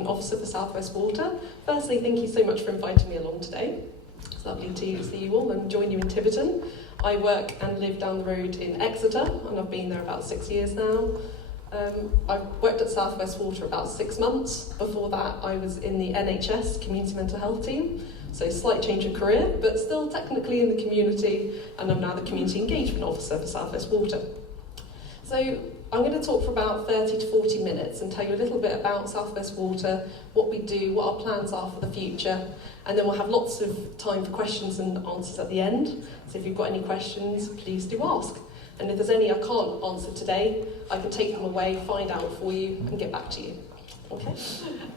Engagement Officer for South West Water. Firstly, thank you so much for inviting me along today. It's lovely to see you all and join you in Tiverton. I work and live down the road in Exeter, and I've been there about 6 years now. I've worked at South West Water about 6 months. Before that, I was in the NHS Community Mental Health team, so slight change of career, but still technically in the community, and I'm now the Community Engagement Officer for South West Water. So I'm going to talk for about 30 to 40 minutes and tell you a little bit about South West Water, what we do, what our plans are for the future, and then we'll have lots of time for questions and answers at the end. So if you've got any questions, please do ask. And if there's any I can't answer today, I can take them away, find out for you, and get back to you.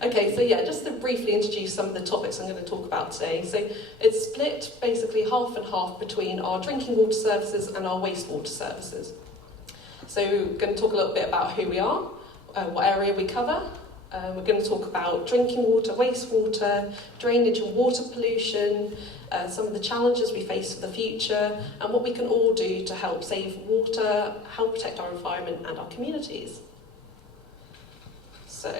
Okay, so yeah, just to briefly introduce some of the topics I'm going to talk about today. So it's split basically half and half between our drinking water services and our wastewater services. So we're going to talk a little bit about who we are, what area we cover. We're going to talk about drinking water, wastewater, drainage and water pollution, some of the challenges we face for the future, and what we can all do to help save water, help protect our environment and our communities. So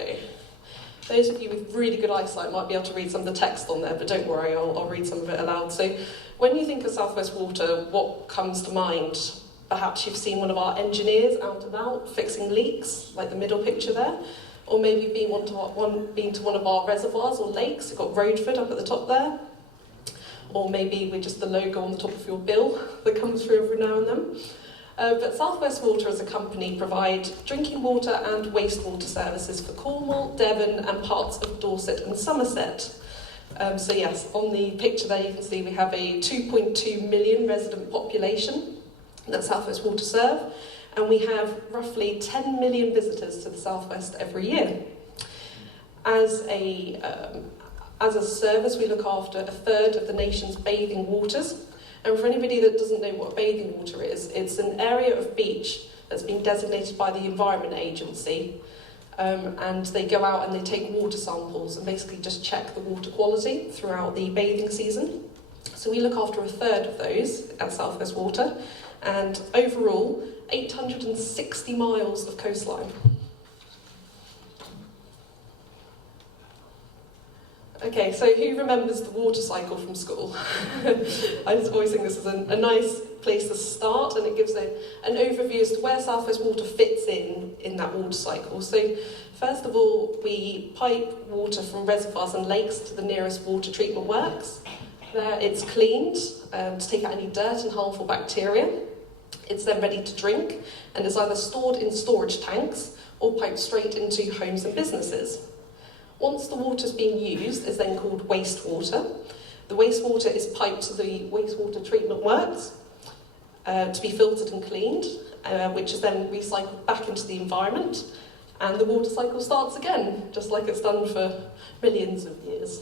those of you with really good eyesight might be able to read some of the text on there, but don't worry, I'll read some of it aloud. So when you think of South West Water, what comes to mind? Perhaps you've seen one of our engineers out and about fixing leaks, like the middle picture there. Or maybe been to one of our reservoirs or lakes. You've got Roadford up at the top there. Or maybe we're just the logo on the top of your bill that comes through every now and then. But South West Water as a company provide drinking water and wastewater services for Cornwall, Devon and parts of Dorset and Somerset. So yes, on the picture there you can see we have a 2.2 million resident population that South West Water serve, and we have roughly 10 million visitors to the South West every year. As a service, we look after a third of the nation's bathing waters. And for anybody that doesn't know what a bathing water is, it's an area of beach that's been designated by the Environment Agency. And they go out and they take water samples and basically just check the water quality throughout the bathing season. So we look after a third of those at South West Water. And overall, 860 miles of coastline. Okay, so who remembers the water cycle from school? I just always think this is a nice place to start, and it gives an overview as to where South West Water fits in that water cycle. So first of all, we pipe water from reservoirs and lakes to the nearest water treatment works. There it's cleaned to take out any dirt and harmful bacteria. It's then ready to drink and is either stored in storage tanks or piped straight into homes and businesses. Once the water's being used, it's then called wastewater. The wastewater is piped to the wastewater treatment works to be filtered and cleaned, which is then recycled back into the environment, and the water cycle starts again, just like it's done for millions of years.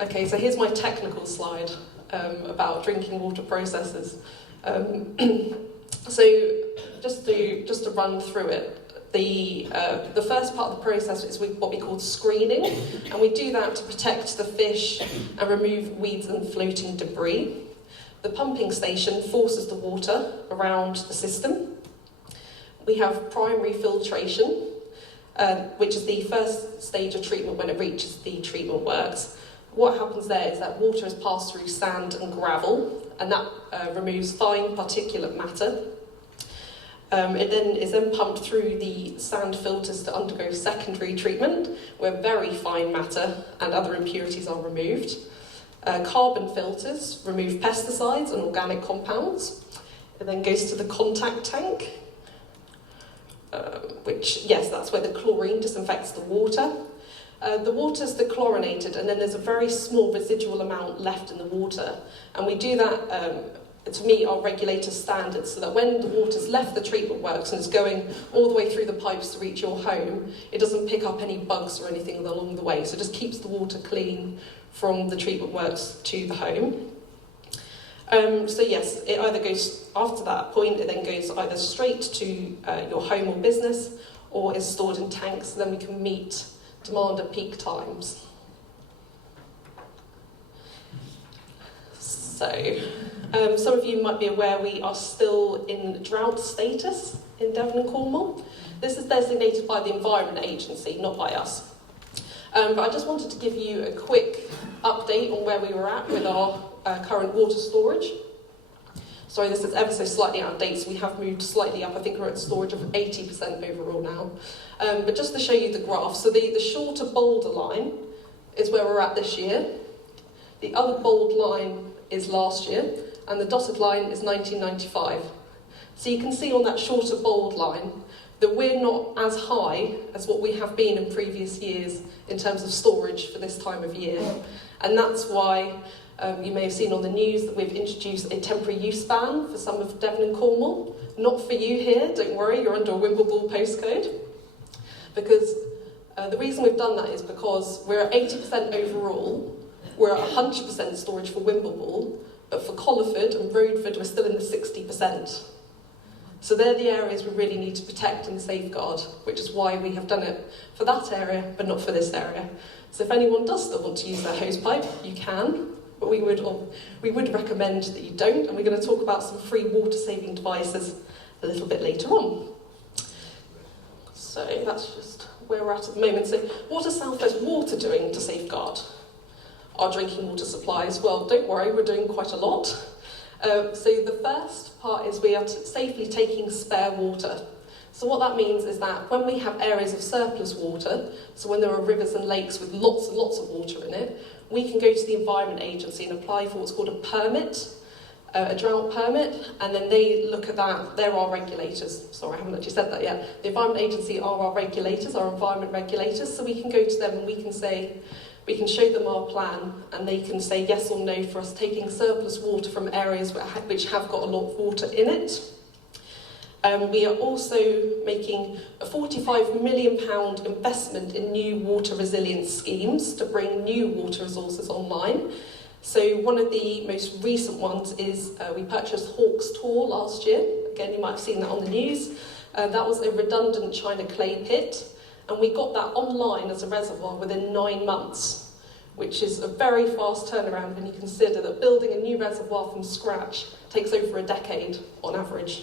Okay, so here's my technical slide about drinking water processes. So just to run through it, the first part of the process is what we call screening, and we do that to protect the fish and remove weeds and floating debris. The pumping station forces the water around the system. We have primary filtration, which is the first stage of treatment when it reaches the treatment works. What happens there is that water is passed through sand and gravel, and that removes fine particulate matter. It then is pumped through the sand filters to undergo secondary treatment, where very fine matter and other impurities are removed. Carbon filters remove pesticides and organic compounds. It then goes to the contact tank, which, yes, that's where the chlorine disinfects the water. The water's dechlorinated, and then there's a very small residual amount left in the water. And we do that to meet our regulator standards, so that when the water's left the treatment works and is going all the way through the pipes to reach your home, it doesn't pick up any bugs or anything along the way. So it just keeps the water clean from the treatment works to the home. So yes, it either goes, after that point, it then goes either straight to your home or business, or is stored in tanks, so then we can meet demand at peak times. So, some of you might be aware we are still in drought status in Devon and Cornwall. This is designated by the Environment Agency, not by us. But I just wanted to give you a quick update on where we were at with our current water storage. Sorry, this is ever so slightly out of date, so we have moved slightly up. I think we're at storage of 80% overall now. But just to show you the graph, so the shorter bolder line is where we're at this year. The other bold line is last year, and the dotted line is 1995. So you can see on that shorter bold line that we're not as high as what we have been in previous years in terms of storage for this time of year. And that's why you may have seen on the news that we've introduced a temporary use ban for some of Devon and Cornwall. Not for you here, don't worry, you're under a Wimbledon postcode. Because the reason we've done that is because we're at 80% overall, we're at 100% storage for Wimbledon, but for Colliford and Roadford we're still in the 60%. So they're the areas we really need to protect and safeguard, which is why we have done it for that area, but not for this area. So if anyone does still want to use their hose pipe, you can, but we would recommend that you don't, and we're going to talk about some free water-saving devices a little bit later on. So that's just where we're at the moment. So what is South West Water doing to safeguard our drinking water supplies? Well, don't worry, we're doing quite a lot. So the first part is we are safely taking spare water. So what that means is that when we have areas of surplus water, so when there are rivers and lakes with lots and lots of water in it, we can go to the Environment Agency and apply for what's called a permit, a drought permit, and then they look at that. They're our regulators. Sorry, I haven't actually said that yet. The Environment Agency are our regulators, our environment regulators, so we can go to them and we can show them our plan, and they can say yes or no for us taking surplus water from areas which have got a lot of water in it. We are also making a £45 million investment in new water resilience schemes to bring new water resources online. So one of the most recent ones is we purchased Hawke's Tor last year. Again, you might have seen that on the news. That was a redundant China clay pit, and we got that online as a reservoir within 9 months, which is a very fast turnaround when you consider that building a new reservoir from scratch takes over a decade on average.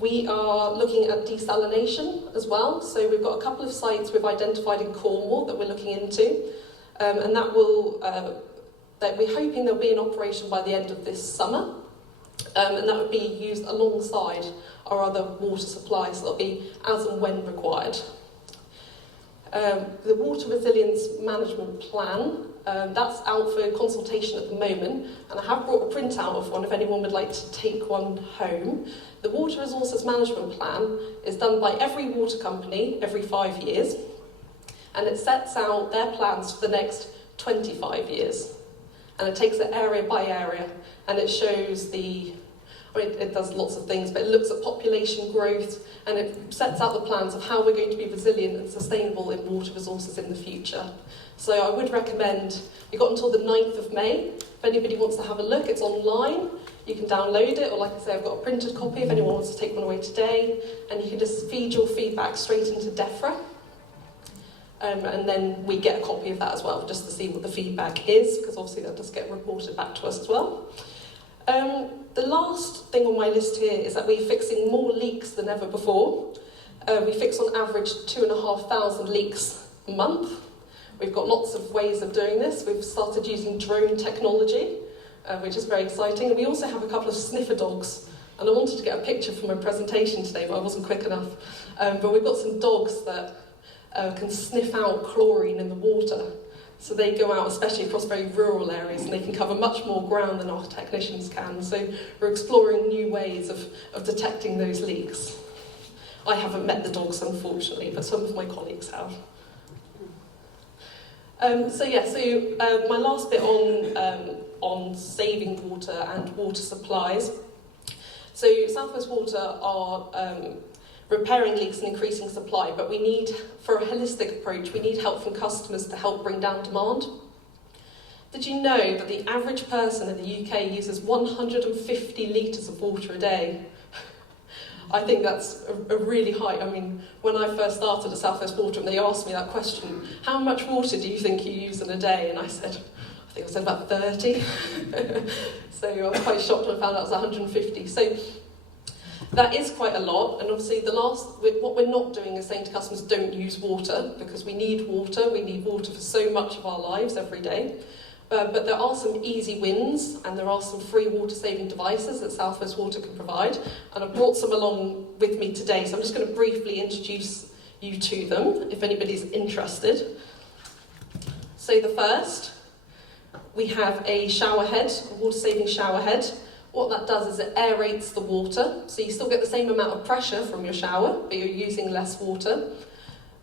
We are looking at desalination as well, so we've got a couple of sites we've identified in Cornwall that we're looking into, and that we're hoping they'll be in operation by the end of this summer, and that would be used alongside our other water supplies. That'll be as and when required. The Water Resilience Management Plan, that's out for consultation at the moment, and I have brought a printout of one if anyone would like to take one home. The Water Resources Management Plan is done by every water company every 5 years, and it sets out their plans for the next 25 years. And it takes it area by area, and it shows it does lots of things, but it looks at population growth, and it sets out the plans of how we're going to be resilient and sustainable in water resources in the future. So I would recommend, you've got until the 9th of May. If anybody wants to have a look, it's online. You can download it, or like I say, I've got a printed copy if anyone wants to take one away today. And you can just feed your feedback straight into DEFRA. And then we get a copy of that as well, just to see what the feedback is, because obviously that does get reported back to us as well. The last thing on my list here is that we're fixing more leaks than ever before. We fix on average 2,500 leaks a month. We've got lots of ways of doing this. We've started using drone technology, which is very exciting. And we also have a couple of sniffer dogs. And I wanted to get a picture for my presentation today, but I wasn't quick enough. But we've got some dogs that can sniff out chlorine in the water. So they go out, especially across very rural areas, and they can cover much more ground than our technicians can. So we're exploring new ways of detecting those leaks. I haven't met the dogs, unfortunately, but some of my colleagues have. My last bit on saving water and water supplies. So South West Water are repairing leaks and increasing supply, but we need, for a holistic approach, we need help from customers to help bring down demand. Did you know that the average person in the UK uses 150 litres of water a day? I think that's a really high. I mean, when I first started at South West Water and they asked me that question, how much water do you think you use in a day? And I said about 30. So I was quite shocked when I found out it was 150. So That is quite a lot, and obviously what we're not doing is saying to customers don't use water, because we need water for so much of our lives every day. But there are some easy wins, and there are some free water-saving devices that South West Water can provide, and I've brought some along with me today, so I'm just going to briefly introduce you to them, if anybody's interested. So the first, we have a shower head, a water-saving shower head. What that does is it aerates the water, so you still get the same amount of pressure from your shower, but you're using less water.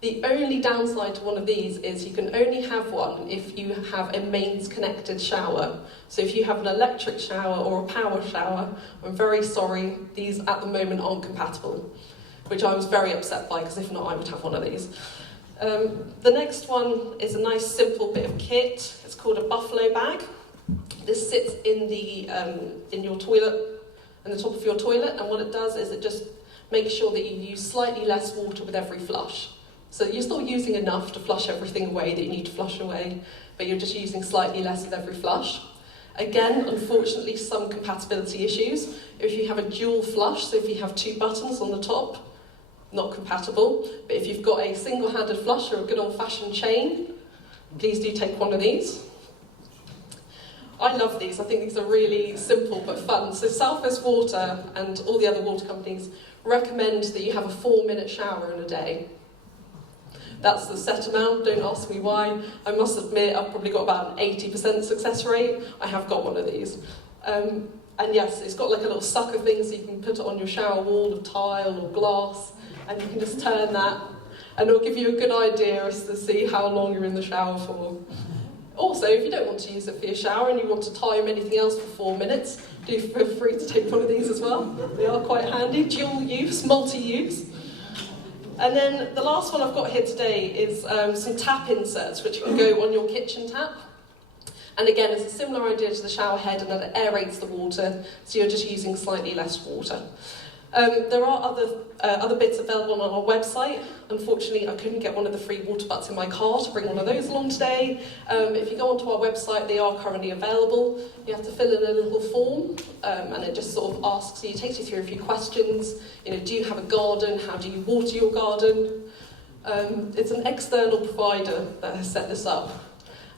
The only downside to one of these is you can only have one if you have a mains connected shower. So if you have an electric shower or a power shower, I'm very sorry, these at the moment aren't compatible, which I was very upset by, because if not I would have one of these. The next one is a nice simple bit of kit. It's called a buffalo bag. This sits in your toilet, in the top of your toilet, and what it does is it just makes sure that you use slightly less water with every flush. So you're still using enough to flush everything away that you need to flush away, but you're just using slightly less with every flush. Again, unfortunately, some compatibility issues. If you have a dual flush, so if you have two buttons on the top, not compatible. But if you've got a single-handed flush or a good old-fashioned chain, please do take one of these. I love these. I think these are really simple but fun. So South West Water and all the other water companies recommend that you have a 4-minute shower in a day. That's the set amount, don't ask me why. I must admit I've probably got about an 80% success rate. I have got one of these. And yes, it's got like a little sucker thing so you can put it on your shower wall of tile or glass, and you can just turn that, and it'll give you a good idea as to see how long you're in the shower for. Also, if you don't want to use it for your shower and you want to time anything else for 4 minutes, do feel free to take one of these as well. They are quite handy, dual use, multi-use. And then the last one I've got here today is some tap inserts, which can go on your kitchen tap. And again, it's a similar idea to the shower head, and that it aerates the water, so you're just using slightly less water. There are other bits available on our website. Unfortunately, I couldn't get one of the free water butts in my car to bring one of those along today. If you go onto our website, they are currently available. You have to fill in a little form, and it just sort of asks you, takes you through a few questions. You know, do you have a garden? How do you water your garden? It's an external provider that has set this up.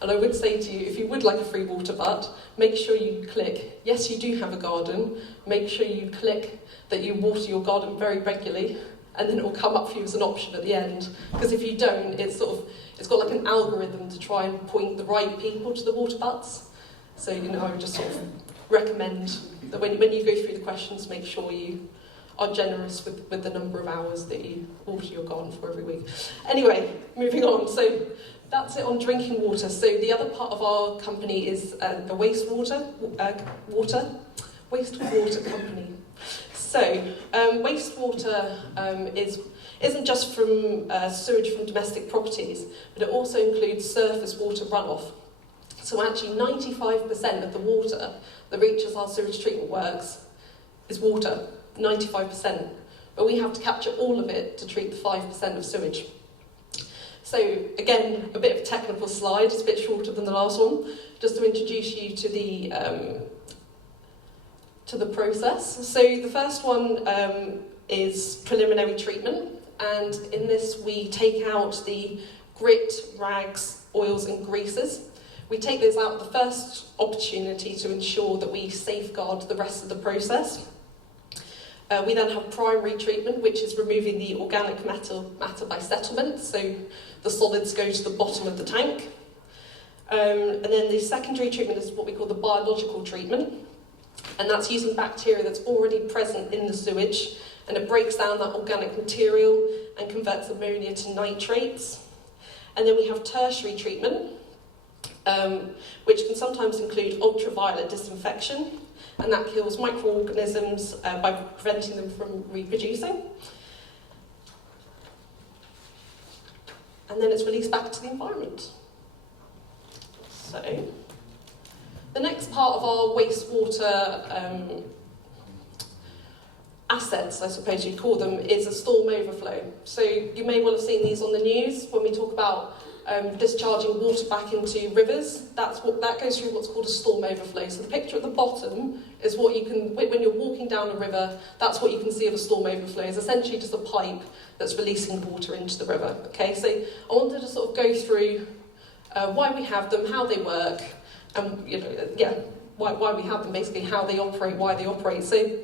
And I would say to you, if you would like a free water butt, make sure you click, yes, you do have a garden. Make sure you click that you water your garden very regularly, and then it will come up for you as an option at the end. Because if you don't, it's got like an algorithm to try and point the right people to the water butts. So, you know, I would just sort of recommend that when you go through the questions, make sure you are generous with the number of hours that you water your garden for every week. Anyway, moving on. So that's it on drinking water. So the other part of our company is a wastewater company. So wastewater isn't just from sewage from domestic properties, but it also includes surface water runoff. So actually 95% of the water that reaches our sewage treatment works is water, 95%. But we have to capture all of it to treat the 5% of sewage. So again, a bit of a technical slide, it's a bit shorter than the last one, just to introduce you to the process. So the first one is preliminary treatment, and in this we take out the grit, rags, oils and greases. We take those out at the first opportunity to ensure that we safeguard the rest of the process. We then have primary treatment, which is removing the organic matter by settlement, so the solids go to the bottom of the tank. And then the secondary treatment is what we call the biological treatment, and that's using bacteria that's already present in the sewage, and it breaks down that organic material and converts ammonia to nitrates. And then we have tertiary treatment, which can sometimes include ultraviolet disinfection, and that kills microorganisms by preventing them from reproducing. And then it's released back to the environment. So, the next part of our wastewater assets, I suppose you'd call them, is a storm overflow. So you may well have seen these on the news when we talk about discharging water back into rivers. That goes through what's called a storm overflow. So the picture at the bottom is what you can, when you're walking down a river, that's what you can see of a storm overflow. It's essentially just a pipe that's releasing water into the river. Okay, so I wanted to sort of go through why we have them, how they work, and why we have them, basically how they operate, why they operate. So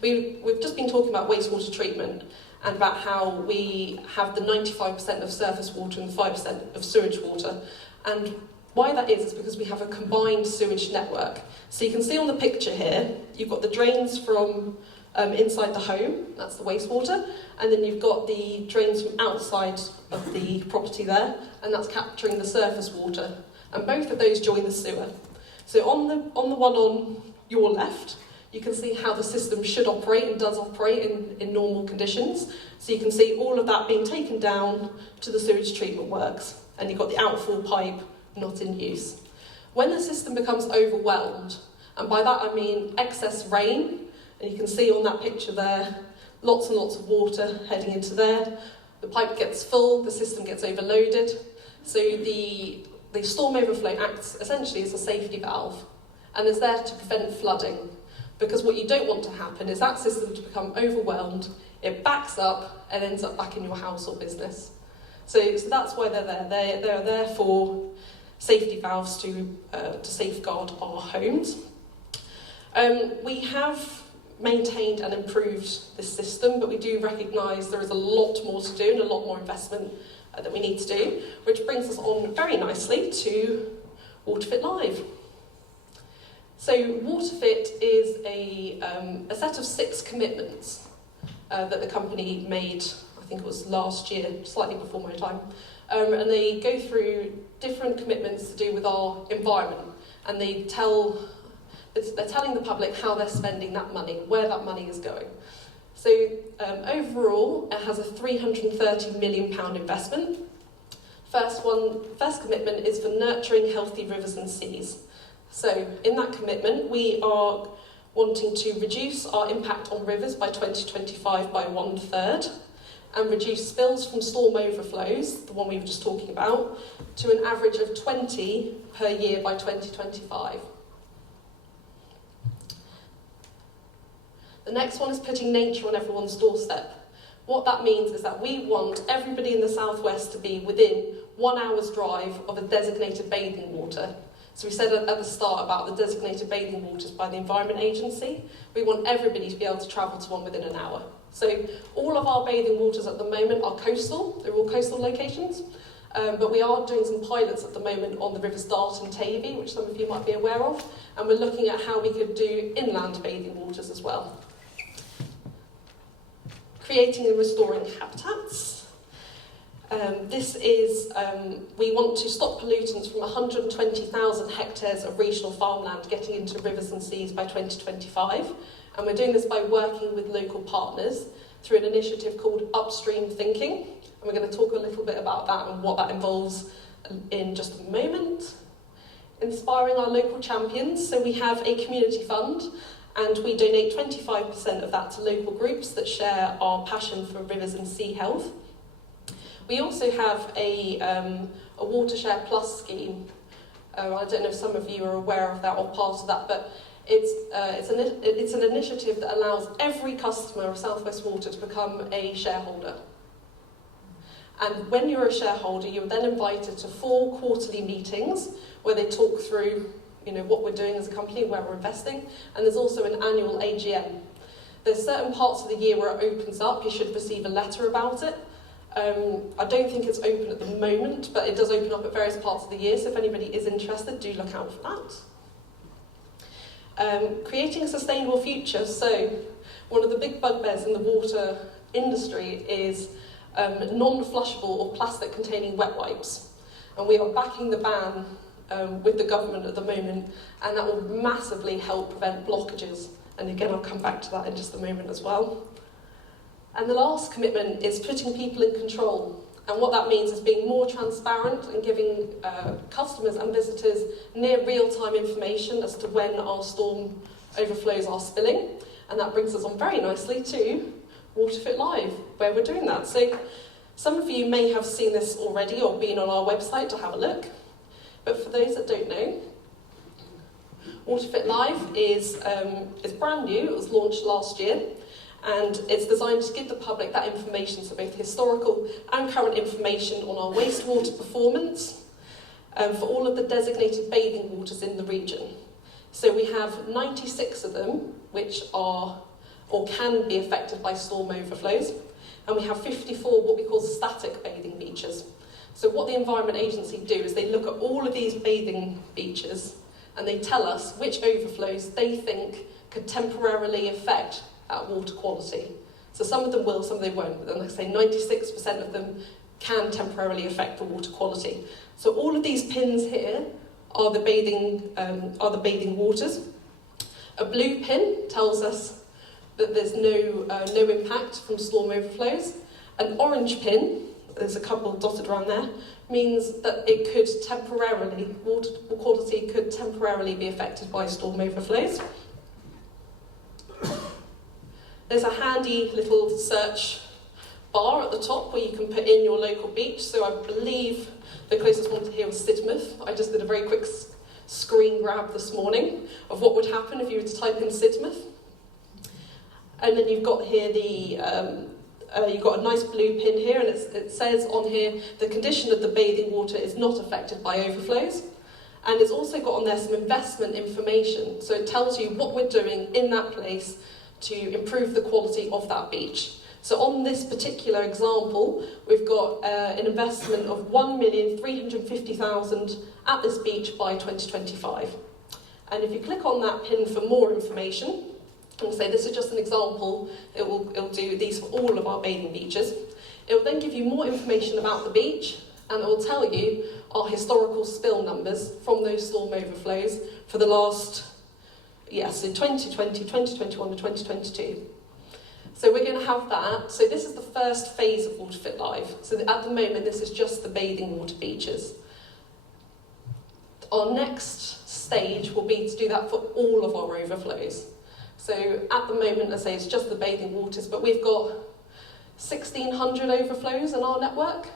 we've just been talking about wastewater treatment and about how we have the 95% of surface water and 5% of sewage water. And why that is because we have a combined sewage network. So you can see on the picture here, you've got the drains from inside the home, that's the wastewater, and then you've got the drains from outside of the property there, and that's capturing the surface water. And both of those join the sewer. So on the one on your left, you can see how the system should operate and does operate in normal conditions. So you can see all of that being taken down to the sewage treatment works, and you've got the outfall pipe not in use. When the system becomes overwhelmed, and by that I mean excess rain, and you can see on that picture there, lots and lots of water heading into there, the pipe gets full, the system gets overloaded, so the storm overflow acts essentially as a safety valve, and is there to prevent flooding. Because what you don't want to happen is that system to become overwhelmed, it backs up and ends up back in your house or business. So that's why they're there. They're there for safety valves to safeguard our homes. We have maintained and improved this system, but we do recognise there is a lot more to do and a lot more investment that we need to do, which brings us on very nicely to WaterFit Live. So WaterFit is a set of 6 commitments that the company made, I think it was last year, slightly before my time, and they go through different commitments to do with our environment, and they're telling the public how they're spending that money, where that money is going. So overall, it has a £330 million investment. First commitment is for nurturing healthy rivers and seas. So in that commitment, we are wanting to reduce our impact on rivers by 2025 by 1/3, and reduce spills from storm overflows, the one we were just talking about, to an average of 20 per year by 2025. The next one is putting nature on everyone's doorstep. What that means is that we want everybody in the southwest to be within 1 hour's drive of a designated bathing water. So we said at the start about the designated bathing waters by the Environment Agency. We want everybody to be able to travel to one within an hour. So all of our bathing waters at the moment are coastal. They're all coastal locations. But we are doing some pilots at the moment on the rivers Dart and Tavy, which some of you might be aware of. And we're looking at how we could do inland bathing waters as well. Creating and restoring habitats. We want to stop pollutants from 120,000 hectares of regional farmland getting into rivers and seas by 2025. And we're doing this by working with local partners through an initiative called Upstream Thinking. And we're going to talk a little bit about that and what that involves in just a moment. Inspiring our local champions. So we have a community fund, and we donate 25% of that to local groups that share our passion for rivers and sea health. We also have a Watershare Plus scheme. I don't know if some of you are aware of that or part of that, but it's an initiative that allows every customer of South West Water to become a shareholder. And when you're a shareholder, you're then invited to 4 quarterly meetings where they talk through, what we're doing as a company, where we're investing, and there's also an annual AGM. There's certain parts of the year where it opens up. You should receive a letter about it. I don't think it's open at the moment, but it does open up at various parts of the year, so if anybody is interested, do look out for that. Creating a sustainable future. So one of the big bugbears in the water industry is non-flushable or plastic-containing wet wipes. And we are backing the ban with the government at the moment, and that will massively help prevent blockages. And again, I'll come back to that in just a moment as well. And the last commitment is putting people in control. And what that means is being more transparent and giving customers and visitors near real-time information as to when our storm overflows are spilling. And that brings us on very nicely to WaterFit Live, where we're doing that. So Some of you may have seen this already or been on our website to have a look, but for those that don't know, WaterFit Live is brand new. It was launched last year, and it's designed to give the public that information, so both historical and current information on our wastewater performance for all of the designated bathing waters in the region. So we have 96 of them which are or can be affected by storm overflows, and we have 54 what we call static bathing beaches. So what the Environment Agency do is they look at all of these bathing beaches and they tell us which overflows they think could temporarily affect that water quality. So some of them will, some of them won't, but then like I say 96% of them can temporarily affect the water quality. So all of these pins here are the bathing waters. A blue pin tells us that there's no impact from storm overflows. An orange pin, there's a couple dotted around there, means that it could temporarily, water quality could temporarily be affected by storm overflows. There's a handy little search bar at the top where you can put in your local beach. So I believe the closest one to here was Sidmouth. I just did a very quick screen grab this morning of what would happen if you were to type in Sidmouth. And then you've got here you've got a nice blue pin here, and it says on here the condition of the bathing water is not affected by overflows. And it's also got on there some investment information. So it tells you what we're doing in that place to improve the quality of that beach. So on this particular example, we've got an investment of $1,350,000 at this beach by 2025. And if you click on that pin for more information, and say this is just an example, it'll do these for all of our bathing beaches. It will then give you more information about the beach, and it will tell you our historical spill numbers from those storm overflows for the last, so 2020, 2021 and 2022. So we're going to have that. So this is the first phase of WaterFit Live. So at the moment, this is just the bathing water beaches. Our next stage will be to do that for all of our overflows. So at the moment, I say it's just the bathing waters, but we've got 1,600 overflows in our network.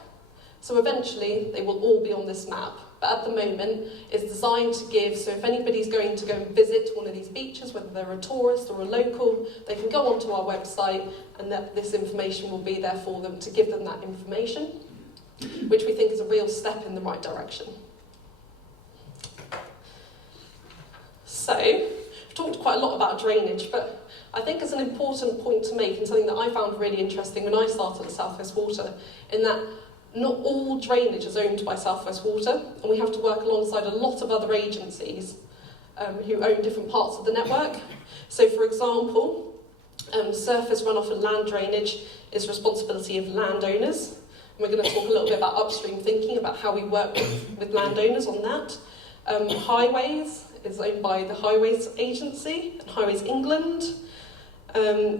So eventually, they will all be on this map. But at the moment, it's designed to give, so if anybody's going to go and visit one of these beaches, whether they're a tourist or a local, they can go onto our website and this information will be there for them to give them that information, which we think is a real step in the right direction. So, we've talked quite a lot about drainage, but I think it's an important point to make and something that I found really interesting when I started at South West Water, in that not all drainage is owned by South West Water, and we have to work alongside a lot of other agencies who own different parts of the network. So, for example, surface runoff and land drainage is responsibility of landowners. And we're going to talk a little bit about upstream thinking, about how we work with landowners on that. Highways is owned by the Highways Agency and Highways England.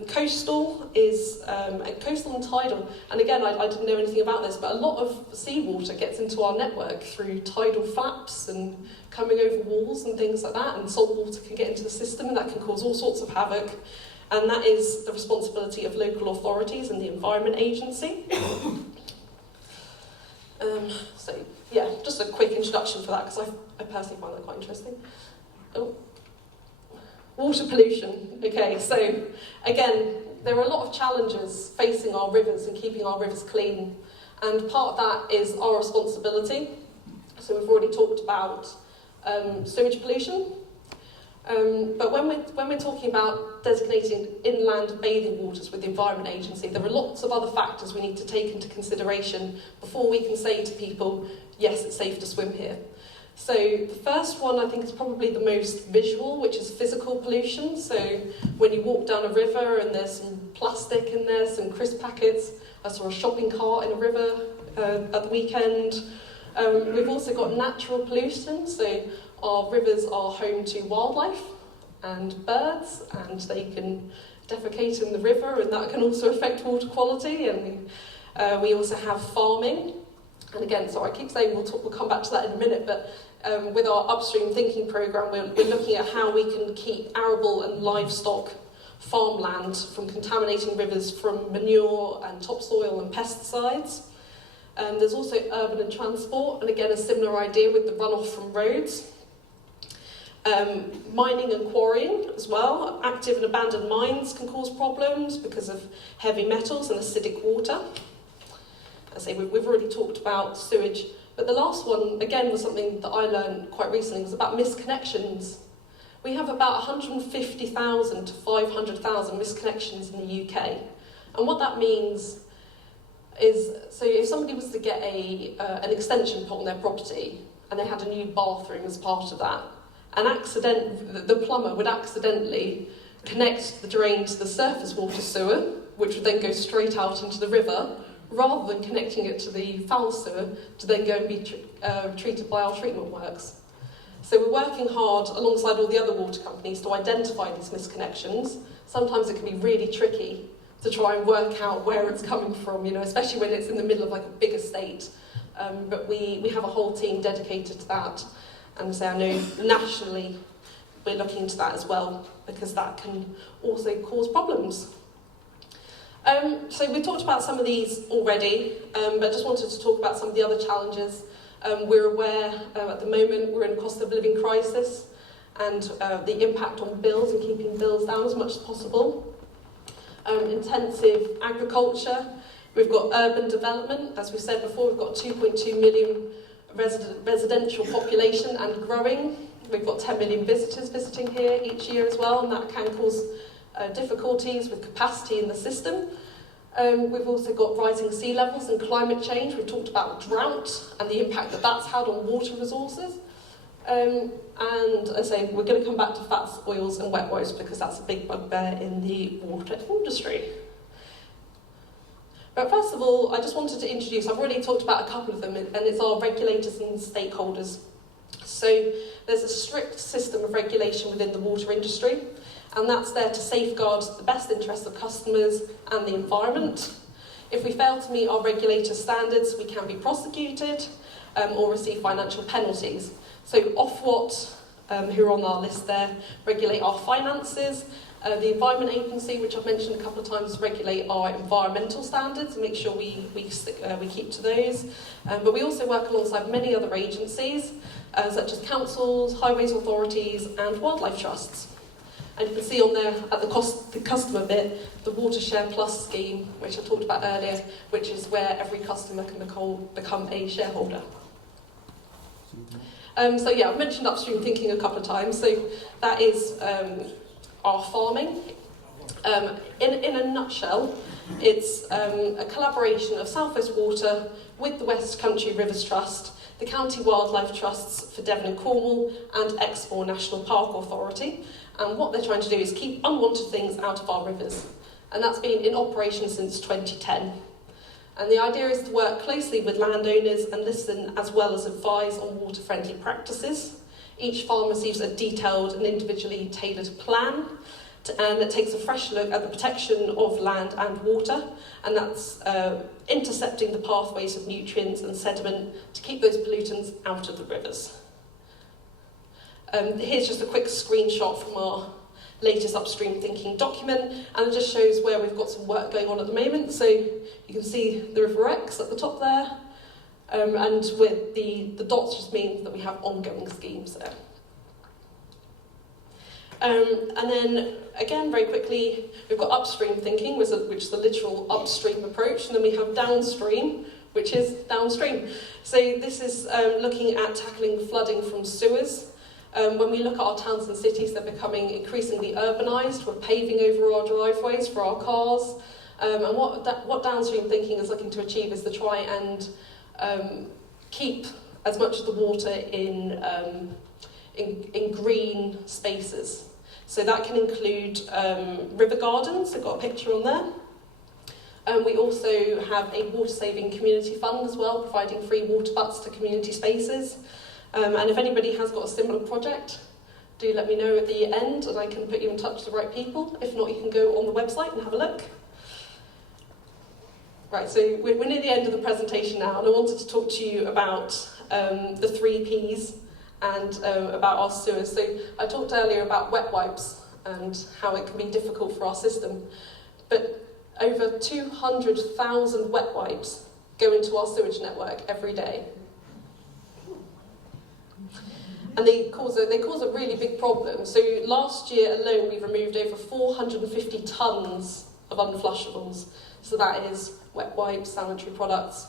Coastal is coastal and tidal, and again I didn't know anything about this, but a lot of seawater gets into our network through tidal flaps and coming over walls and things like that, and salt water can get into the system and that can cause all sorts of havoc, and that is the responsibility of local authorities and the Environment Agency. So yeah, just a quick introduction for that because I personally find that quite interesting. Water pollution. Okay, so again, there are a lot of challenges facing our rivers and keeping our rivers clean, and part of that is our responsibility. So we've already talked about sewage pollution, but when we're talking about designating inland bathing waters with the Environment Agency, there are lots of other factors we need to take into consideration before we can say to people, yes, it's safe to swim here. So the first one I think is probably the most visual, which is physical pollution. So when you walk down a river and there's some plastic in there, some crisp packets, I saw a shopping cart in a river at the weekend. We've also got natural pollution, so our rivers are home to wildlife and birds, and they can defecate in the river, and that can also affect water quality. And we also have farming. And again, so I keep saying we'll come back to that in a minute, but with our upstream thinking programme, we're looking at how we can keep arable and livestock farmland from contaminating rivers from manure and topsoil and pesticides. There's also urban and transport, and again a similar idea with the runoff from roads. Mining and quarrying as well. Active and abandoned mines can cause problems because of heavy metals and acidic water. I say we've already talked about sewage, but the last one, again, was something that I learned quite recently, was about misconnections. We have about 150,000 to 500,000 misconnections in the UK. And what that means is, so if somebody was to get an extension put on their property and they had a new bathroom as part of that, the plumber would accidentally connect the drain to the surface water sewer, which would then go straight out into the river, rather than connecting it to the foul sewer to then go and be treated by our treatment works. So we're working hard alongside all the other water companies to identify these misconnections. Sometimes it can be really tricky to try and work out where it's coming from, especially when it's in the middle of like a big estate. But we have a whole team dedicated to that. And so I know nationally we're looking into that as well, because that can also cause problems. So we talked about some of these already, but just wanted to talk about some of the other challenges. We're aware at the moment we're in a cost of living crisis, and the impact on bills and keeping bills down as much as possible. Intensive agriculture. We've got urban development. As we said before, we've got 2.2 million residential population and growing. We've got 10 million visitors visiting here each year as well, and that can cause difficulties with capacity in the system. We've also got rising sea levels and climate change. We've talked about drought and the impact that that's had on water resources. And I say we're going to come back to fats, oils and wet wipes because that's a big bugbear in the water industry. But first of all, I just wanted to introduce, I've already talked about a couple of them, and it's our regulators and stakeholders. So there's a strict system of regulation within the water industry, and that's there to safeguard the best interests of customers and the environment. If we fail to meet our regulator standards, we can be prosecuted or receive financial penalties. So Ofwat, who are on our list there, regulate our finances. The Environment Agency, which I've mentioned a couple of times, regulate our environmental standards and make sure we keep to those. But we also work alongside many other agencies, such as councils, highways authorities and wildlife trusts. And you can see on there at the customer bit, the Water Share Plus scheme, which I talked about earlier, which is where every customer can become a shareholder. So yeah, I've mentioned upstream thinking a couple of times. So that is our farming. In a nutshell, it's a collaboration of South West Water with the West Country Rivers Trust, the County Wildlife Trusts for Devon and Cornwall, and Exmoor National Park Authority. And what they're trying to do is keep unwanted things out of our rivers. And that's been in operation since 2010. And the idea is to work closely with landowners and listen as well as advise on water-friendly practices. Each farm receives a detailed and individually tailored plan, and it takes a fresh look at the protection of land and water, and that's intercepting the pathways of nutrients and sediment to keep those pollutants out of the rivers. Here's just a quick screenshot from our latest upstream thinking document, and it just shows where we've got some work going on at the moment. So you can see the River Exe at the top there, and with the dots just means that we have ongoing schemes there. And then, again, very quickly, we've got upstream thinking, which is the literal upstream approach, and then we have downstream, which is downstream. So this is looking at tackling flooding from sewers. When we look at our towns and cities, they're becoming increasingly urbanised. We're paving over our driveways for our cars. And what downstream thinking is looking to achieve is to try and keep as much of the water in green spaces. So that can include river gardens. I've got a picture on there. We also have a water-saving community fund as well, providing free water butts to community spaces. And if anybody has got a similar project, do let me know at the end and I can put you in touch with the right people. If not, you can go on the website and have a look. Right, so we're near the end of the presentation now, and I wanted to talk to you about the 3 Ps and about our sewers. So I talked earlier about wet wipes and how it can be difficult for our system. But over 200,000 wet wipes go into our sewage network every day. And they cause a really big problem. So last year alone, we removed over 450 tonnes of unflushables. So that is wet wipes, sanitary products.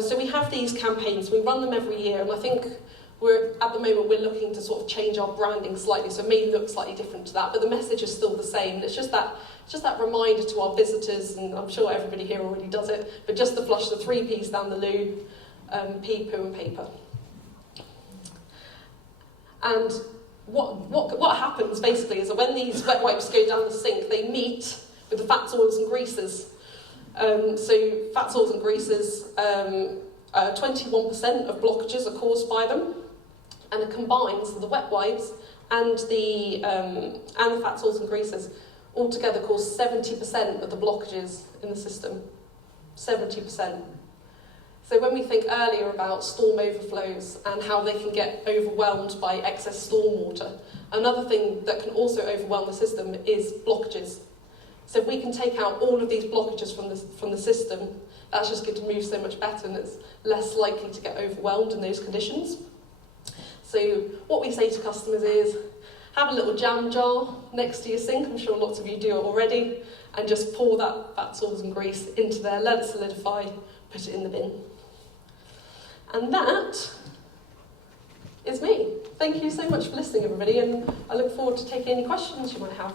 So we have these campaigns, we run them every year, and I think at the moment we're looking to sort of change our branding slightly, so it may look slightly different to that, but the message is still the same. It's just that reminder to our visitors, and I'm sure everybody here already does it, but just to flush the 3 P's down the loo, pee, poo and paper. And what happens basically is that when these wet wipes go down the sink, they meet with the fats, oils and greases. So fats, oils and greases, 21% of blockages are caused by them, and it combines the wet wipes and the fats, oils and greases altogether cause 70% of the blockages in the system. 70%. So when we think earlier about storm overflows and how they can get overwhelmed by excess stormwater, another thing that can also overwhelm the system is blockages. So if we can take out all of these blockages from the system, that's just going to move so much better, and it's less likely to get overwhelmed in those conditions. So what we say to customers is, have a little jam jar next to your sink, I'm sure lots of you do it already, and just pour that fats, oils and grease into there, let it solidify, put it in the bin. And that is me. Thank you so much for listening, everybody, and I look forward to taking any questions you might have.